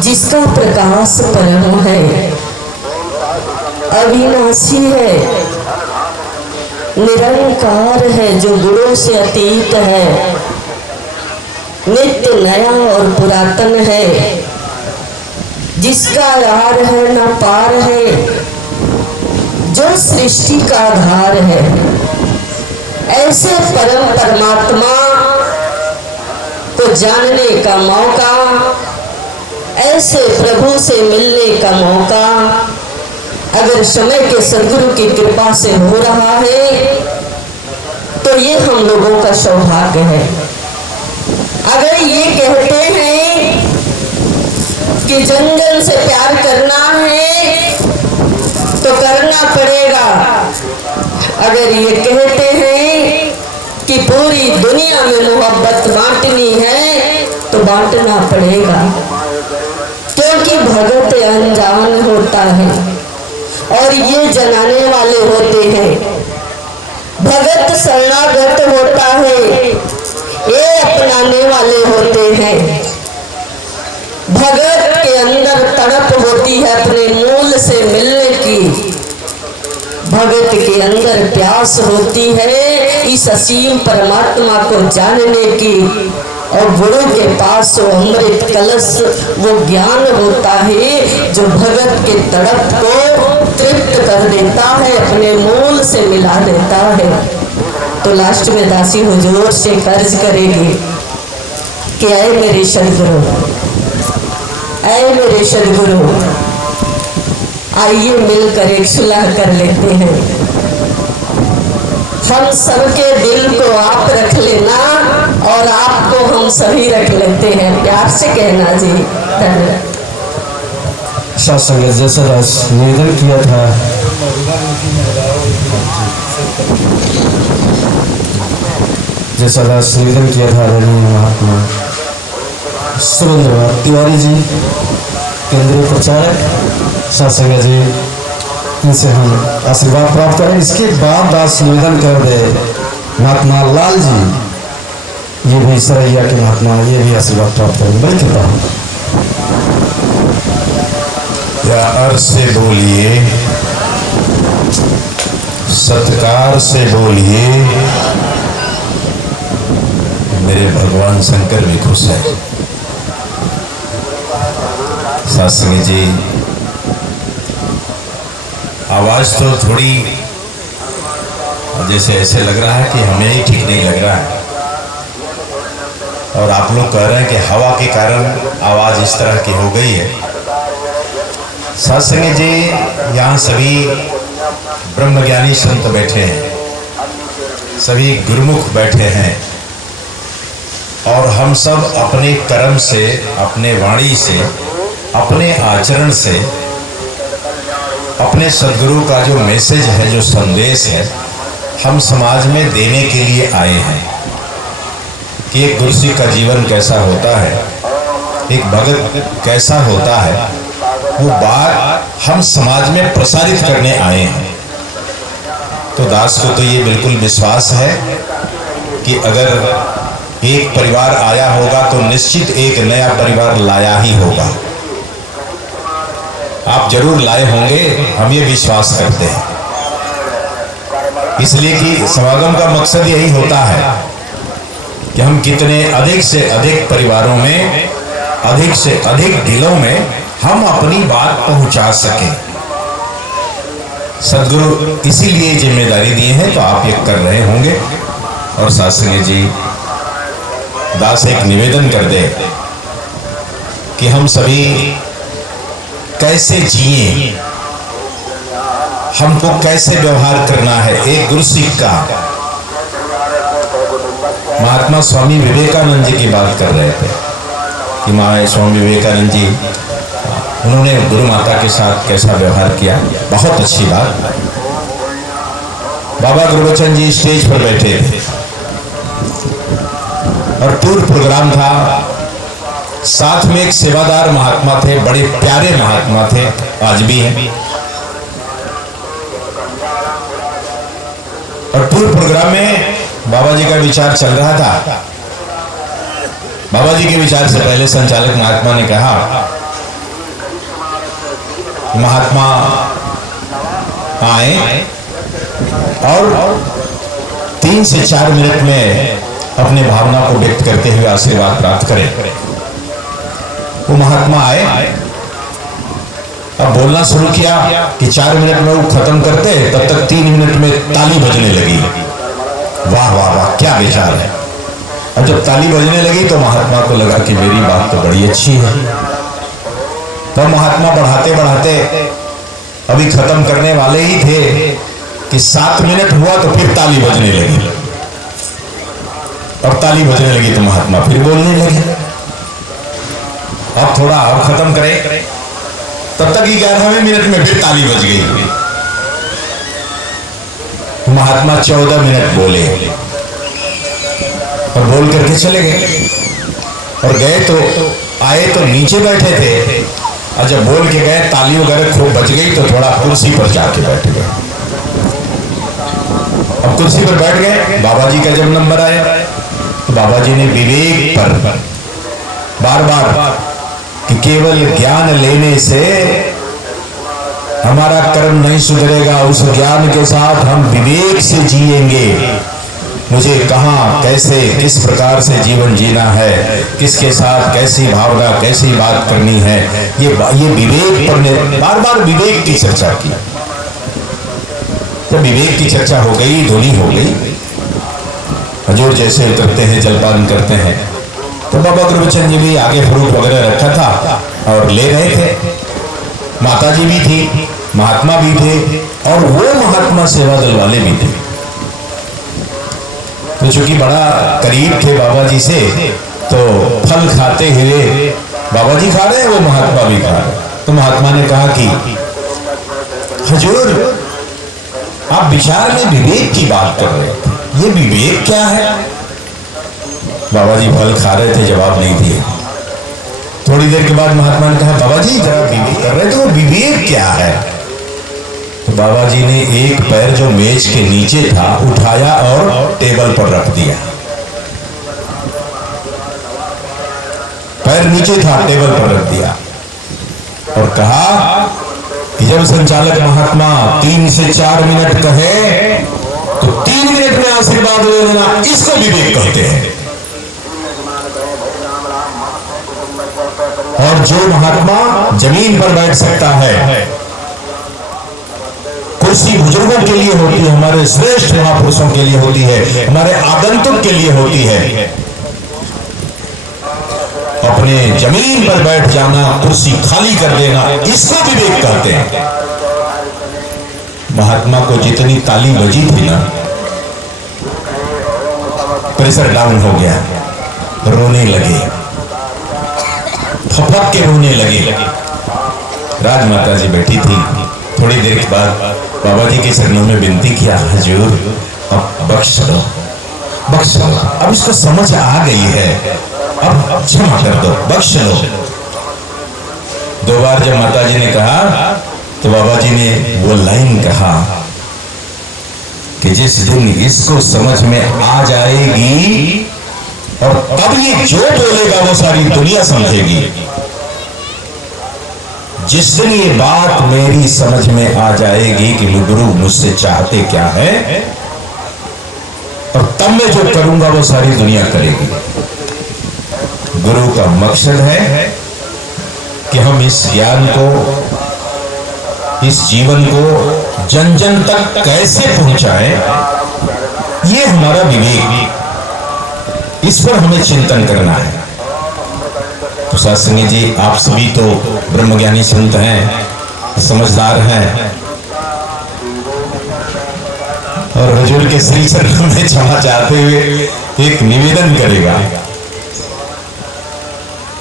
जिसका प्रकाश परम है, अविनाशी है, निरंकार है, जो गुणों से अतीत है, नित्य नया और पुरातन है, जिसका आधार है न पार है, जो सृष्टि का आधार है। ऐसे परम परमात्मा को जानने का मौका, ऐसे प्रभु से मिलने का मौका अगर समय के सद्गुरु की कृपा से हो रहा है तो ये हम लोगों का सौभाग्य है। अगर ये कहते हैं कि जंगल से प्यार करना है तो करना पड़ेगा। अगर ये कहते हैं कि पूरी दुनिया में मोहब्बत बांटनी है तो बांटना पड़ेगा, क्योंकि भगत अनजान होता है और ये जनाने वाले होते हैं। भगत शरणागत होता है, ये अपनाने वाले होते हैं। भगत के अंदर तड़प होती है अपने मूल से मिलने की। भगत के अंदर प्यास होती है इस असीम परमात्मा को जानने की। और गुरु के पास वो अमृत कलश, वो ज्ञान होता है जो भगत के तड़प को तृप्त कर देता है, अपने मूल से मिला देता है। तो लास्ट में दासी हुजूर से कर्ज करेगी कि ऐ मेरे सदगुरु, ऐ मेरे सदगुरु, आइए मिलकर एक सुलह कर लेते हैं। हम सबके दिल को आप रख लेना और आपको हम सभी रख लेते हैं। प्यार से कहना जी। धन्यवाद। शास्त्र जैसा दास निवेदन किया था, जैसा दास निवेदन किया था आदरणीय महात्मा सुरेंद्र तिवारी जी, केंद्रीय प्रचारक शास्त्र जी, इनसे हम आशीर्वाद प्राप्त करें। इसके बाद दास निवेदन कर दे महात्मा लाल जी, ये भी सरैया के महात्मा, ये भी आशीर्वाद प्राप्त करें। बड़ी कृपा हो। प्यार से बोलिए, सत्कार से बोलिए, मेरे भगवान शंकर भी खुश है। शास्त्री जी, आवाज तो थोड़ी जैसे ऐसे लग रहा है कि हमें ही ठीक नहीं लग रहा है, और आप लोग कह रहे हैं कि हवा के कारण आवाज इस तरह की हो गई है। सत्संग जी, यहाँ सभी ब्रह्मज्ञानी संत बैठे हैं, सभी गुरुमुख बैठे हैं, और हम सब अपने कर्म से, अपने वाणी से, अपने आचरण से, अपने सद्गुरु का जो मैसेज है, जो संदेश है, हम समाज में देने के लिए आए हैं कि एक गुरुसिख का जीवन कैसा होता है, एक भगत कैसा होता है, वो बात हम समाज में प्रसारित करने आए हैं। तो दास को तो ये बिल्कुल विश्वास है कि अगर एक परिवार आया होगा तो निश्चित एक नया परिवार लाया ही होगा। आप जरूर लाए होंगे, हम ये विश्वास करते हैं, इसलिए कि समागम का मकसद यही होता है कि हम कितने अधिक से अधिक परिवारों में, अधिक से अधिक दिलों में हम अपनी बात पहुंचा सकें। सद्गुरु इसीलिए जिम्मेदारी दिए हैं, तो आप ये कर रहे होंगे। और शास्त्री जी, दास एक निवेदन कर दे कि हम सभी कैसे जिए, हमको कैसे व्यवहार करना है। एक गुरुसिख का, महात्मा स्वामी विवेकानंद जी की बात कर रहे थे कि स्वामी विवेकानंद जी, उन्होंने गुरु माता के साथ कैसा व्यवहार किया। बहुत अच्छी बात। बाबा गुरबचन जी स्टेज पर बैठे थे और टूर प्रोग्राम था, साथ में एक सेवादार महात्मा थे, बड़े प्यारे महात्मा थे, आज भी हैं। और टूर प्रोग्राम में बाबा जी का विचार चल रहा था। बाबा जी के विचार से पहले संचालक महात्मा ने कहा, महात्मा आए और 3 से 4 मिनट में अपने भावना को व्यक्त करते हुए आशीर्वाद प्राप्त करें। वो महात्मा आए, अब बोलना शुरू किया कि 4 मिनट में वो खत्म करते, तब तक 3 मिनट में ताली बजने लगी। वाह वाह वाह, क्या विचार है। और जब ताली बजने लगी तो महात्मा को लगा कि मेरी बात तो बड़ी अच्छी है। तो महात्मा बढ़ाते बढ़ाते अभी खत्म करने वाले ही थे कि 7 मिनट हुआ तो फिर ताली बजने लगी। और ताली बजने लगी तो महात्मा फिर बोलने लगे। अब थोड़ा और खत्म करें, तब तक 11वें मिनट में फिर ताली बज गई। महात्मा 14 मिनट बोले और बोल करके चले गए। और गए तो आए तो नीचे बैठे थे, और जब बोल के गए ताली वगैरह खूब बज गई तो थोड़ा कुर्सी पर जाके बैठ गए। अब कुर्सी पर बैठ गए, बाबा जी का जब नंबर आया तो बाबा जी ने विवेक पर बार बार कि केवल ज्ञान लेने से हमारा कर्म नहीं सुधरेगा, उस ज्ञान के साथ हम विवेक से जिएंगे। मुझे कहाँ कैसे किस प्रकार से जीवन जीना है, किसके साथ कैसी भावना कैसी बात करनी है, ये विवेक पर ने बार बार विवेक की चर्चा की। तो विवेक की चर्चा हो गई, धुनी हो गई। हजूर जैसे उतरते हैं जलपान करते हैं, तो बाबा गुरबचन जी भी आगे फ्रूट वगैरह रखा था और ले रहे थे। माता जी भी थी, महात्मा भी थे, और वो महात्मा सेवा दल वाले भी थे। तो चूंकि बड़ा करीब थे बाबा जी से, तो फल खाते हुए बाबा जी खा रहे हैं, वो महात्मा भी खा रहे। तो महात्मा ने कहा कि हजूर आप विचार में विवेक की बात कर रहे थे, ये विवेक क्या है? बाबा जी फल खा रहे थे, जवाब नहीं दिए। थोड़ी देर के बाद महात्मा ने कहा बाबा जी जरा विवेक कर रहे थे, वो विवेक क्या है? तो बाबा जी ने एक पैर जो मेज के नीचे था उठाया और टेबल पर रख दिया। पैर नीचे था, टेबल पर रख दिया और कहा कि जब संचालक महात्मा 3 से 4 मिनट कहे तो 3 मिनट में आशीर्वाद ले लेना, इसको विवेक कहते हैं। और जो महात्मा जमीन पर बैठ सकता है, कुर्सी बुजुर्गों के लिए होती है, हमारे श्रेष्ठ महापुरुषों के लिए होती है, हमारे आगंतुक के लिए होती है। अपने जमीन पर बैठ जाना, कुर्सी खाली कर देना, इसको विवेक कहते हैं। महात्मा को जितनी ताली बजी थी ना, प्रेशर डाउन हो गया, रोने लगे, फपक के रोने लगे। राजमाता जी बैठी थी। थोड़ी देर के बाद बाबा जी के चरणों में विनती किया, हजूर अब बख्श दो, बख्श दो, अब इसको समझ आ गई है, अब क्षमा कर दो, बख्श दो। 2 बार जब माता जी ने कहा तो बाबा जी ने वो लाइन कहा कि जिस दिन इसको समझ में आ जाएगी और तब ये जो बोलेगा वो सारी दुनिया समझेगी। जिस दिन ये बात मेरी समझ में आ जाएगी कि गुरु मुझसे चाहते क्या है, और तब मैं जो करूंगा वो सारी दुनिया करेगी। गुरु का मकसद है कि हम इस ज्ञान को, इस जीवन को जन जन तक कैसे पहुंचाएं, ये हमारा विवेक, इस पर हमें चिंतन करना है। तो सत्संगी जी, आप सभी तो ब्रह्मज्ञानी संत हैं, समझदार हैं, और हुजूर के श्री चरणों में क्षमा चाहते हुए एक निवेदन करेगा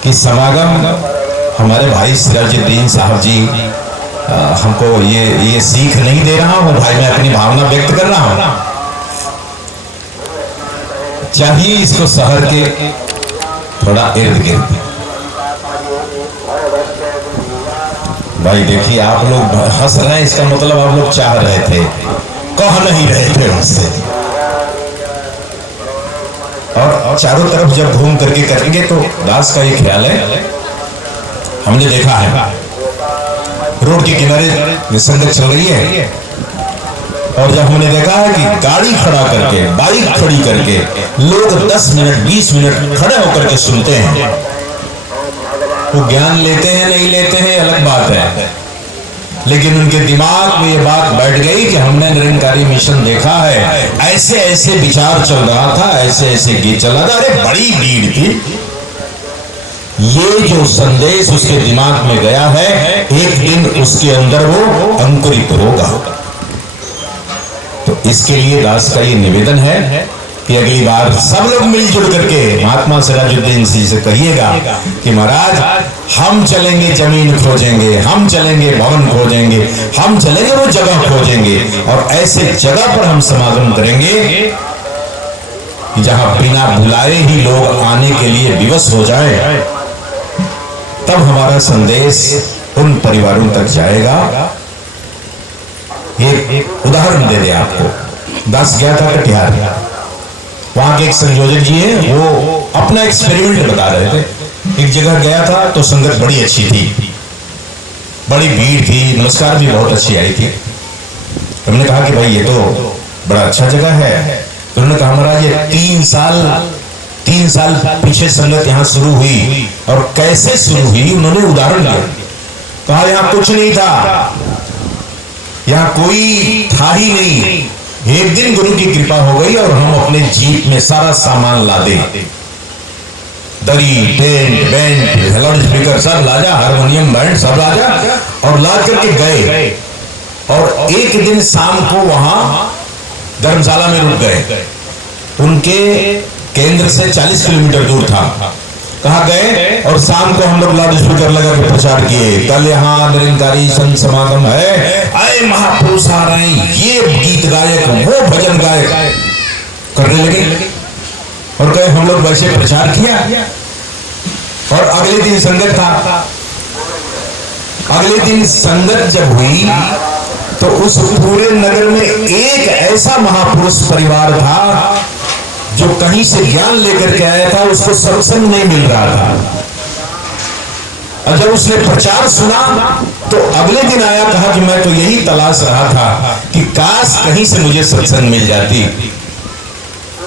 कि समागम हमारे भाई सिराजुद्दीन साहब जी हमको ये सीख नहीं दे रहा हूं भाई, मैं अपनी भावना व्यक्त कर रहा हूं। चाहिए इसको शहर के थोड़ा इर्द गिर्द। भाई देखिए, आप लोग हंस रहे हैं, इसका मतलब आप लोग चाह रहे थे, कह नहीं रहे थे उससे। और चारों तरफ जब घूम करके करेंगे तो दास का ये ख्याल है, हमने देखा है रोड के किनारे संगत चल रही है, और जब हमने देखा है कि गाड़ी खड़ा करके, बाइक खड़ी करके लोग 10 मिनट 20 मिनट खड़े होकर के सुनते हैं। वो ज्ञान लेते हैं नहीं लेते हैं अलग बात है, लेकिन उनके दिमाग में ये बात बैठ गई कि हमने निरंकारी मिशन देखा है, ऐसे ऐसे विचार चल रहा था, ऐसे ऐसे गीत चल रहा था, अरे बड़ी भीड़ थी। ये जो संदेश उसके दिमाग में गया है, एक दिन उसके अंदर वो अंकुरित होगा। तो इसके लिए दास का ये निवेदन है कि अगली बार सब लोग मिलजुल करके महात्मा सिराजुद्दीन जी से कहिएगा कि महाराज हम चलेंगे, जमीन खोजेंगे, हम चलेंगे, भवन खोजेंगे, हम चलेंगे, वो जगह खोजेंगे और ऐसे जगह पर हम समागम करेंगे कि जहां बिना बुलाए ही लोग आने के लिए विवश हो जाए। तब हमारा संदेश उन परिवारों तक जाएगा। एक उदाहरण दे दे आपको। दास गया था कटिहार, वहां के एक संयोजक जी है, वो अपना एक्सपेरिमेंट बता रहे थे। एक जगह गया था तो संगत बड़ी अच्छी थी, बड़ी भीड़ थी, नमस्कार भी बहुत अच्छी आई थी। हमने कहा कि भाई ये तो बड़ा अच्छा जगह है। तो उन्होंने कहा महाराज ये 3 साल पीछे संगत यहाँ शुरू हुई और कैसे शुरू हुई उन्होंने उदाहरण दिया। कहा यहाँ कुछ नहीं था, यहाँ कोई था ही नहीं। एक दिन गुरु की कृपा हो गई और हम अपने जीप में सारा सामान लादे, दरी, टेंट, बैंड, लाउड स्पीकर सब लाजा, हारमोनियम, बैंड सब लाजा और लाद करके गए। और एक दिन शाम को वहां धर्मशाला में रुक गए। उनके केंद्र से 40 किलोमीटर दूर था। कहाँ गए और शाम को हम लोग लाउड स्पीकर लगा के प्रचार किए, कल यहाँ निरंकारी संत समागम है, आए महापुरुष आ रहे हैं, ये गीत गायक, वो भजन गायक करने लगे। और कहे हम लोग वैसे प्रचार किया। और अगले दिन संगत था। अगले दिन संगत जब हुई तो उस पूरे नगर में एक ऐसा महापुरुष परिवार था जो कहीं से ज्ञान लेकर के आया था, उसको सत्संग नहीं मिल रहा था। और जब उसने प्रचार सुना तो अगले दिन आया, कहा कि मैं तो यही तलाश रहा था कि काश कहीं से मुझे सत्संग मिल जाती।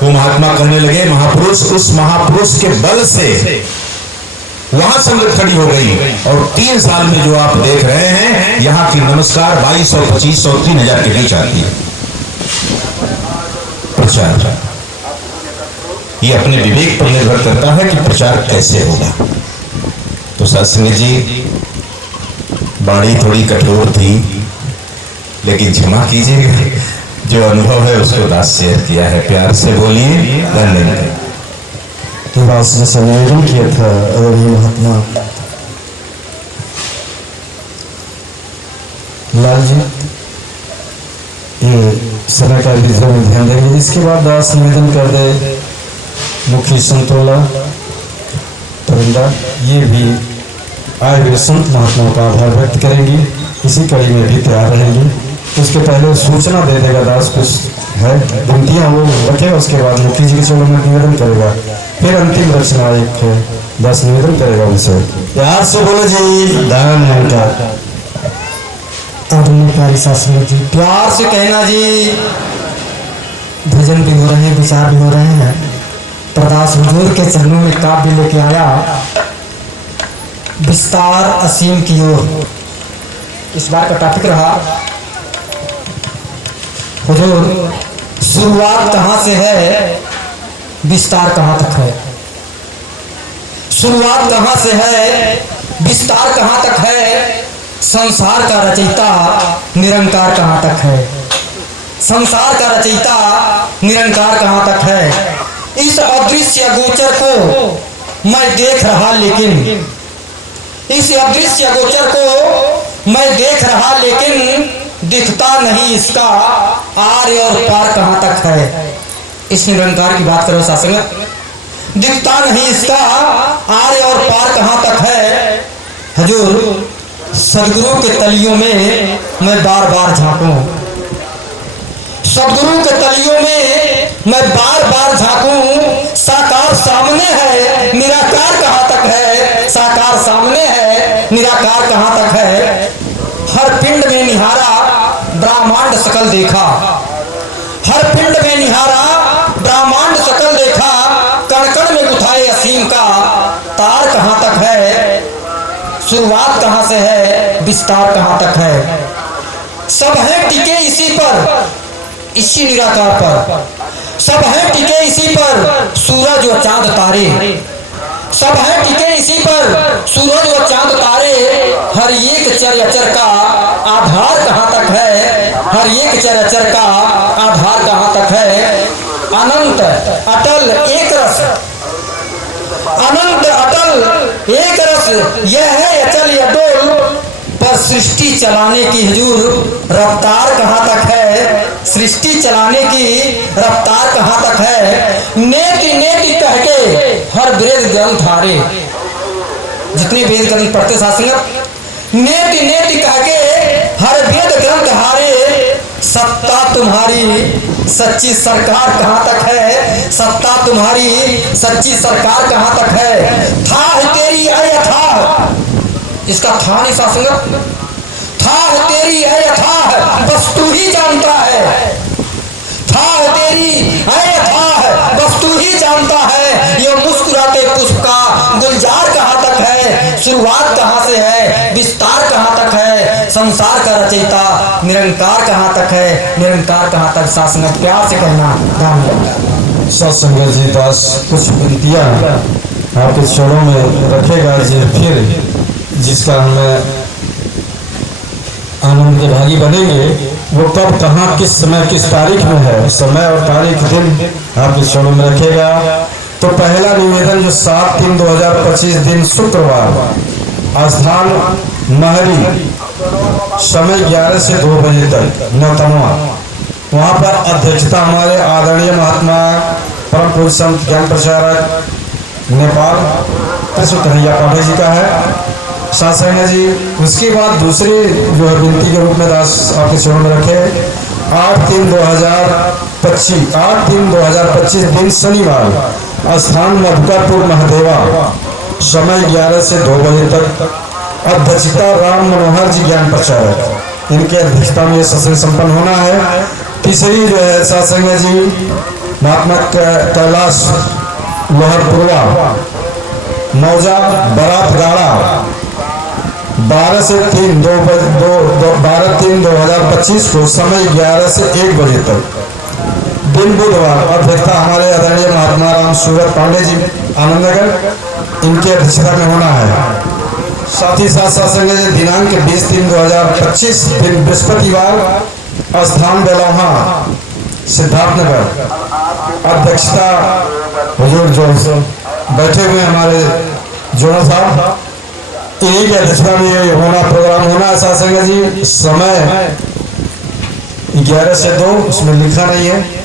वो महात्मा कहने लगे महापुरुष, उस महापुरुष के बल से वहां संगत खड़ी हो गई। और 3 साल में जो आप देख रहे हैं यहाँ की नमस्कार 2200, 2500, 3000 के बीच आती है। प्रचार ये अपने विवेक पर निर्भर करता है कि प्रचार कैसे होगा। तो सत्संग जी बाणी थोड़ी कठोर थी, लेकिन क्षमा कीजिएगा, जो अनुभव है उसको दास शेयर किया है। प्यार से बोलिए धन्यवाद। तो दास ने संयोजन किया था और ये महात्मा लाल जी ये समय का भी ध्यान देंगे। इसके बाद दास निवेदन कर दे मुखी संतोला परिंदा, ये भी आए हुए संत महात्माओं का आभार व्यक्त करेंगी, इसी कड़ी में भी तैयार रहेंगी। उसके पहले सूचना दे देगा दास, कुछ है विनतियाँ वो रखेगा, उसके बाद मुखी जी के चरणों में निवेदन करेगा, फिर अंतिम रचना एक दास निवेदन करेगा उनसे। प्यार से बोलो जी धन्यवाद। प्यारी शास्त्री जी, प्यार से कहना जी। भजन भी हो रहे हैं, विचार भी हो रहे हैं। प्रदास हुजूर के चरणों में काव्य लेके आया, विस्तार असीम की ओर। इस बार का टॉपिक रहा हुजूर, शुरुआत कहाँ से है, विस्तार कहाँ तक है। शुरुआत कहाँ से है, विस्तार कहाँ तक है। संसार का रचयिता निरंकार कहाँ तक है। संसार का रचयिता निरंकार कहाँ तक है। इस अदृश्य गोचर को मैं देख रहा, लेकिन इस अदृश्य गोचर को मैं देख रहा, लेकिन दिखता नहीं इसका आर्य और पार कहाँ तक है। इस निरंकार की बात करो सासंगत, दिखता नहीं इसका आर्य और पार कहाँ तक है। हजूर सदगुरु के तलियों में मैं बार बार झांकूं, सदगुरु के तलियों में मैं बार बार झांकूं। साकार सामने है, निराकार कहाँ तक है। साकार सामने है, निराकार कहाँ तक है। हर पिंड में निहारा, ब्रह्मांड सकल देखा। हर पिंड में निहारा, ब्रह्मांड सकल देखा। कण कण में गुथाए असीम का तार कहाँ तक है। शुरुआत कहाँ से है, विस्तार कहाँ तक है। सब है टिके इसी पर, इसी निराकार पर। सब है टिके इसी पर, सूरज व चांद तारे। सब है टिके इसी पर, सूरज व चांद तारे। हर एक चर का आधार कहाँ तक है। हर एक चर का आधार कहाँ तक है। अनंत अटल एक रस, अनंत अटल एक रस यह है अचल अटोल, पर सृष्टि चलाने की हुजूर रफ्तार कहाँ तक है, सृष्टि चलाने की रफ्तार कहाँ तक है। नेति नेति कह के हर वेद ग्रंथ हारे, जितने वेद ग्रंथ पढ़ते शास्त्र, नेति नेति कह के हर वेद ग्रंथ हारे, सत्ता तुम्हारी सच्ची सरकार कहाँ तक है, सत्ता तुम्हारी सच्ची सरकार कहाँ तक है। था तेरी अयथा, इसका था नहीं शास्त्र, था तेरी अयथा बस तू ही जानता है, था तेरी अयथा बस तू ही जानता है। ये मुस्कुराते पुष्प का गुलजार कहाँ तक है, शुरुआत कहाँ से है, विस्तार कहाँ तक है, संसार का रचयिता निरंकार कहाँ तक है, निरंकार कहाँ तक। शासन प्यार से कहना दान। सत्संग जी दास कुछ विनतियाँ आपके चरणों में रखेगा जी, फिर जिसका हमें आनंद के भागी बनेंगे वो कब कहाँ किस समय किस तारीख में है, समय और तारीख दिन आपके चरणों में रखेगा। तो पहला निवेदन जो 7/3/2025 दिन शुक्रवार, स्थान महरी, समय 11 से 2 बजे तक नौतनवा, वहाँ पर अध्यक्षता हमारे आदरणीय महात्मा परम पूज्य संत ज्ञान प्रचारक नेपाल कृष्ण कन्हैया पाठक जी का है, शासन जी। उसके बाद दूसरी जो है विनती के रूप में दास आपके चरणों में रखे 8/3/2025 दिन शनिवार, स्थान मधुकापुर महादेवा, समय 11 से 2 बजे तक, अध्यक्षता राम मनोहर जी ज्ञान प्रचारक, इनके अध्यक्षता में सत्संग संपन्न होना है। तीसरी जो है सत्संग जी महात्मा कैलाश लोहरपुरवा, मौजा बारात गाड़ा, 12/3/2025 को, समय 11 से 1 बजे तक, दिन बुधवार, अध्यक्षता हमारे आदरणीय महात्मा राम सूरत पांडे जी आनंदनगर, इनके अध्यक्षता में होना है। साथ ही साथ सत्संग दिनांक 20/3/2025 दिन बृहस्पतिवार, स्थान बेलौहा सिद्धार्थनगर, अध्यक्षता हुजूर जो बैठे हुए हमारे जोड़ा साहब, इन्हीं की अध्यक्षता में होना प्रोग्राम होना है सत्संग जी। समय 11 से 2, उसमें लिखा नहीं है।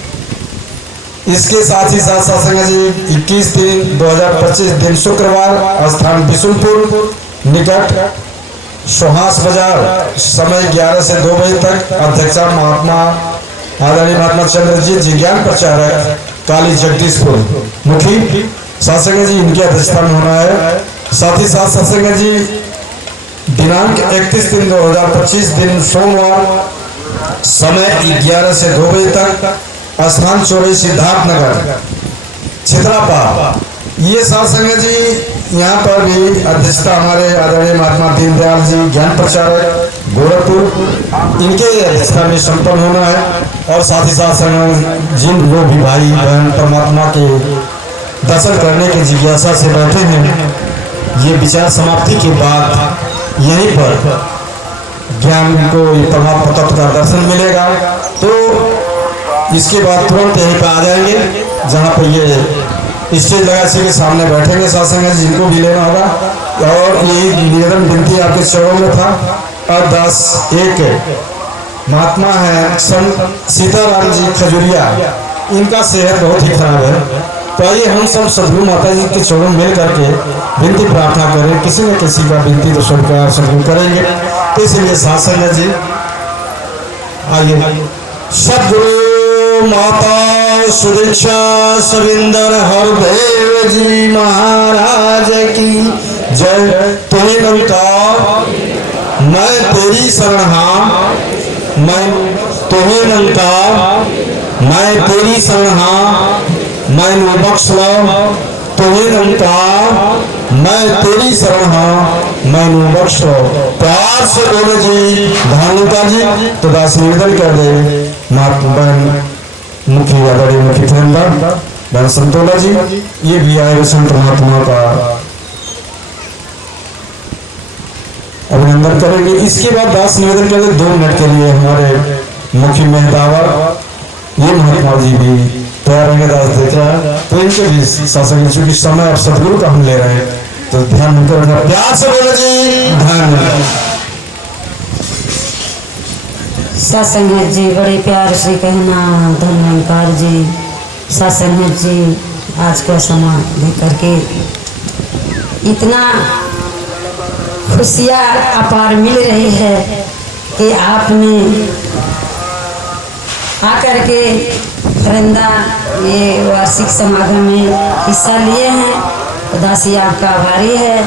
इसके साथ ही साथ सत्संग जी 21/3/2025 दिन शुक्रवार, स्थान बिशुनपुर निकट सोहास बाजार, समय 11 से 2 बजे तक, अध्यक्षता महात्मा आदरणीय महात्मा चंद्रजीत जी ज्ञान प्रचारक काली जगदीशपुर मुखी, सत्संग जी इनकी अध्यक्षता में होना है। साथ ही साथ सत्संग जी दिनांक 31/3/2025 दिन सोमवार, समय 11 से 2 बजे तक, स्थान चौड़ी सिद्धार्थनगर छितरापा। ये सत्संग जी यहाँ पर भी अध्यक्षता हमारे आदरणीय महात्मा दीनदयाल जी ज्ञान प्रचारक गोरखपुर, इनके अध्यक्षता में संपन्न होना है। और साथ ही साथ जिन लोग भी भाई बहन परमात्मा के दर्शन करने की जिज्ञासा से बैठे हैं, ये विचार समाप्ति के बाद यहीं पर ज्ञान को परमात्मा तत्व का दर्शन मिलेगा। तो इसके बाद तुरंत यहीं पर आ जाएंगे जहाँ पर ये स्टेज लगा, इसी के सामने बैठेंगे सत्संग जिनको भी लेना होगा। और ये निवेदन विनती आपके चरणों में था। और दास एक महात्मा है संत सीताराम जी खजुरिया, इनका सेहत बहुत ही खराब है। तो आइए हम सब सदगुरु माता जी के चरणों मिल करके विनती प्रार्थना करें, किसी न किसी का विनती तो स्वीकार सदगुरु करेंगे। तो इसलिए शासन जी आइए। सदगुरु माता सुदीक्षा सविंदर हरदेव जी महाराज की जय। तुम्हें बनता मैं तेरी शरणा, मैं तुम्हें बनता मैं तेरी शरणा, मैं बख्श लो तुम्हें बनता मैं तेरी शरणा, मैं बख्श लो। प्यार से बोले जी धानुका जी। तो दास निवेदन कर दे महात्मा बहन मुखी बड़ी मुखी बहन संतोला जी, ये भी आए संत महात्मा का अभिनंदन करेंगे। इसके बाद दास निवेदन कर दे 2 मिनट के लिए हमारे मुखी मेहदावर ये महात्मा जी भी तैयार रहेंगे दास देख रहा है। तो इनके भी शासन चूंकि समय अब सदगुरु का हम ले रहे हैं तो ध्यान उनका रखना। प्यार से बोलो जी ध्यान। सत्संग जी बड़े प्यार से कहना धन्यवाद जी। सत्संग जी आज का समय देख करके इतना खुशियाँ अपार मिल रही है कि आपने आकर के फरिंदा ये वार्षिक समागम में हिस्सा लिए हैं। उदासी आपका आभारी है।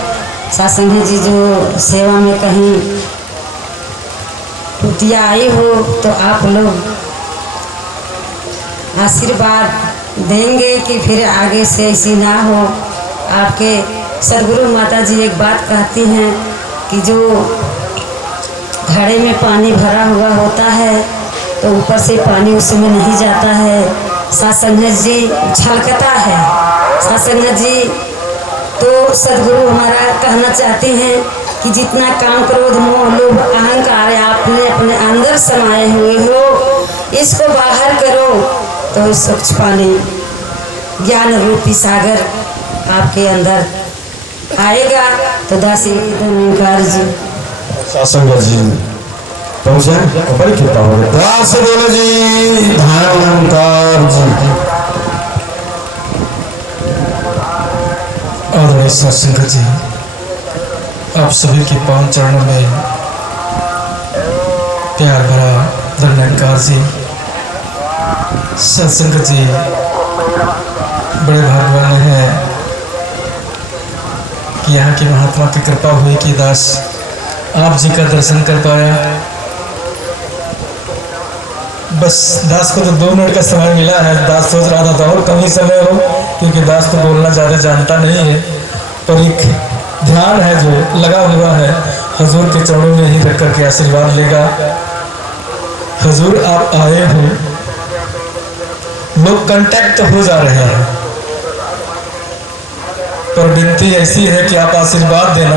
सत्संग जी जो सेवा में कहीं टूटिया आई हो तो आप लोग आशीर्वाद देंगे कि फिर आगे से ऐसी ना हो। आपके सदगुरु माता जी एक बात कहती हैं कि जो घड़े में पानी भरा हुआ होता है तो ऊपर से पानी उसमें नहीं जाता है। सत्संग जी छलकता है। सत्संग जी तो सदगुरु हमारा कहना चाहते हैं कि जितना काम क्रोध मोह लोभ अहंकार आपने अपने अंदर समाये हुए हो इसको बाहर करो तो स्वच्छ पानी ज्ञान रूपी सागर आपके अंदर आएगा। तो दासी धन्यवाद जी। शासन जी पहुंचे बड़ी कृपा हो गई। प्यार से बोलो जी धन्यवाद जी। आदरणीय सत्संग जी आप सभी के पांव चरणों में प्यार भरा धन्यवाद जी। सत्संग जी बड़े भाग्यवान हैं कि यहाँ की महात्मा की कृपा हुई कि दास आप जी का दर्शन कर पाया। बस दास को तो 2 मिनट का समय मिला है। दास सोच रहा था और कम ही समय हो क्योंकि दास को बोलना ज़्यादा जानता नहीं है, पर एक ध्यान है जो लगा हुआ है हजूर के चरणों में ही रख करके आशीर्वाद लेगा। हजूर आप आए हो, लोग कांटेक्ट हो जा रहे हैं, पर विनती ऐसी है कि आप आशीर्वाद देना।